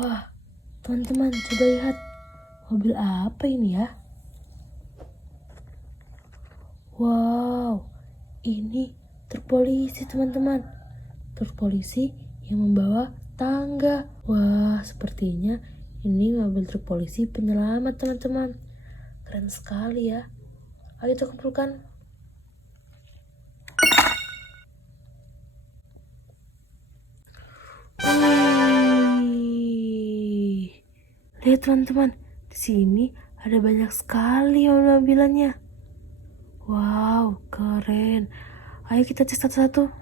Wah, teman-teman, coba lihat. Mobil apa ini ya? Wow, ini truk polisi, teman-teman. Truk polisi yang membawa tangga. Wah, sepertinya ini mobil truk polisi penyelamat, teman-teman. Keren sekali ya. Ayo kita kumpulkan. Wih, lihat teman-teman, di sini ada banyak sekali mobil-mobilannya. Wow, keren. Ayo kita cek satu-satu.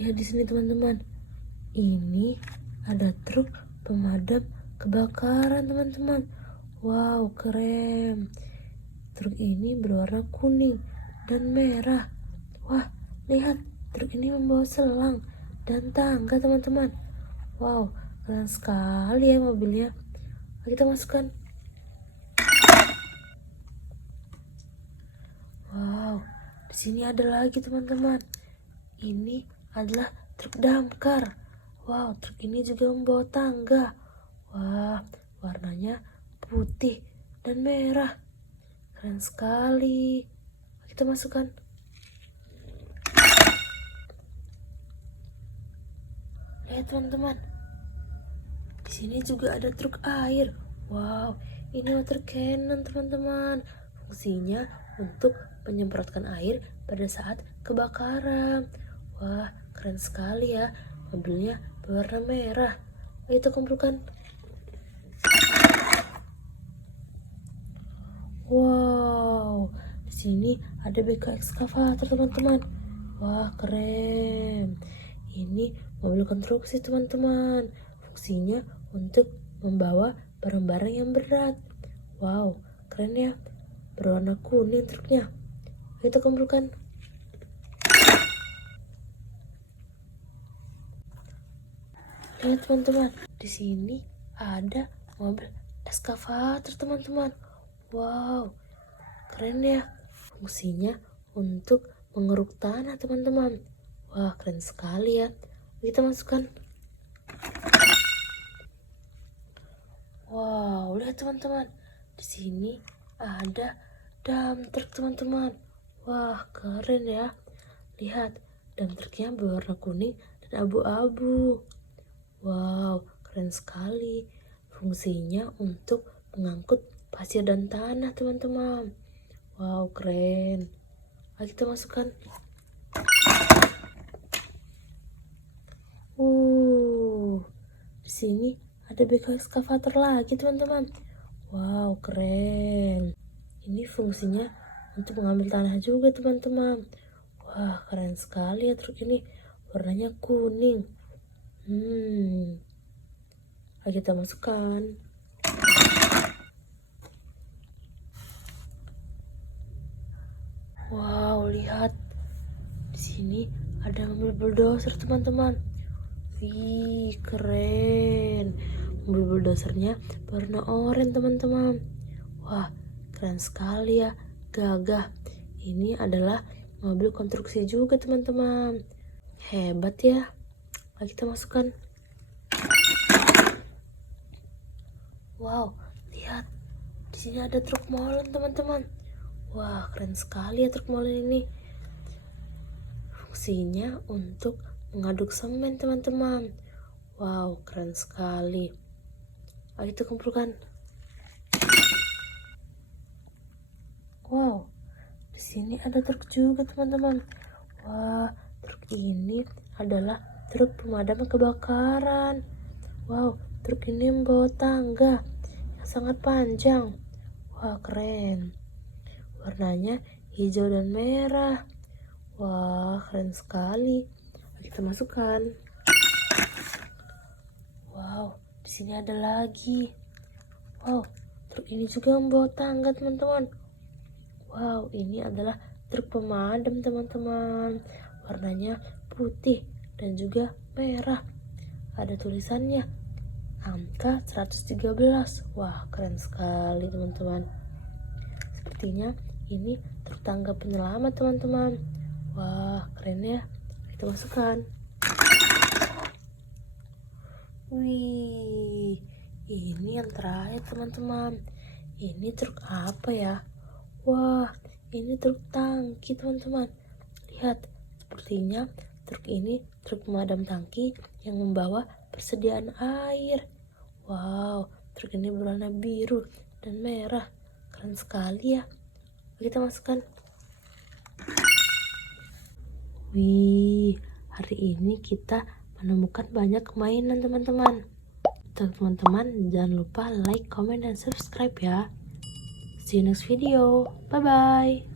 Lihat di sini teman-teman. Ini ada truk pemadam kebakaran, teman-teman. Wow, keren. Truk ini berwarna kuning dan merah. Wah, lihat, truk ini membawa selang dan tangga, teman-teman. Wow, keren sekali ya mobilnya. Ayo kita masukkan. Wow, di sini ada lagi, teman-teman. Ini adalah truk damkar. Wow, truk ini juga membawa tangga. Wah, warnanya putih dan merah. Keren sekali. Kita masukkan. Lihat teman-teman. Di sini juga ada truk air. Wow, ini water cannon, teman-teman. Fungsinya untuk menyemprotkan air pada saat kebakaran. Wah, keren sekali ya. Mobilnya berwarna merah. Ayo kita kumpulkan. Wow, di sini ada BK ekskavator, teman-teman. Wah, keren. Ini mobil konstruksi, teman-teman. Fungsinya untuk membawa barang-barang yang berat. Wow, keren ya. Berwarna kuning truknya. Kita kumpulkan. Lihat teman-teman, di sini ada mobil ekskavator, teman-teman. Wow, keren ya. Fungsinya untuk mengeruk tanah, teman-teman. Wah, keren sekali ya. Kita masukkan. Wow, lihat teman-teman. Di sini ada dump truck, teman-teman. Wah, keren ya. Lihat, dump truknya berwarna kuning dan abu-abu. Wow, keren sekali. Fungsinya untuk mengangkut pasir dan tanah, teman-teman. Wow, keren. Ayo kita masukkan. Di sini ada BK ekskavator lagi, teman-teman. Wow, keren. Ini fungsinya untuk mengambil tanah juga, teman-teman. Wah, keren sekali ya truk ini. Warnanya kuning. Ayo kita masukkan. Wow, lihat. Di sini ada mobil bulldozer, teman-teman. Wih, keren. Mobil bulldozernya warna oranye, teman-teman. Wah, keren sekali ya. Gagah. Ini adalah mobil konstruksi juga, teman-teman. Hebat ya. Ayo kita masukkan. Wow, lihat. Di sini ada truk molen, teman-teman. Wah, keren sekali ya truk molen ini. Fungsinya untuk mengaduk semen, teman-teman. Wow, keren sekali. Ayo kita kumpulkan. Wow, di sini ada truk juga, teman-teman. Wah, truk ini adalah truk pemadam kebakaran. Wow, truk ini membawa tangga yang sangat panjang. Wah, keren. Warnanya hijau dan merah. Wah, keren sekali. Kita masukkan. Wow, di sini ada lagi. Wow, truk ini juga membawa tangga, teman-teman. Wow, ini adalah truk pemadam, teman-teman. Warnanya putih dan juga merah. Ada tulisannya angka 113. Wah, keren sekali, teman-teman. Sepertinya ini truk tangga penyelamat, teman-teman. Wah, keren ya. Kita masukkan. Wih, ini yang terakhir teman-teman. Ini truk apa ya? Wah, ini truk tangki teman-teman. Lihat, sepertinya truk ini truk pemadam tangki yang membawa persediaan air. Wow, truk ini berwarna biru dan merah. Keren sekali ya. Kita masukkan. Wih, hari ini kita menemukan banyak mainan teman-teman. Teman-teman jangan lupa like, comment, dan subscribe ya. See you next video. Bye bye.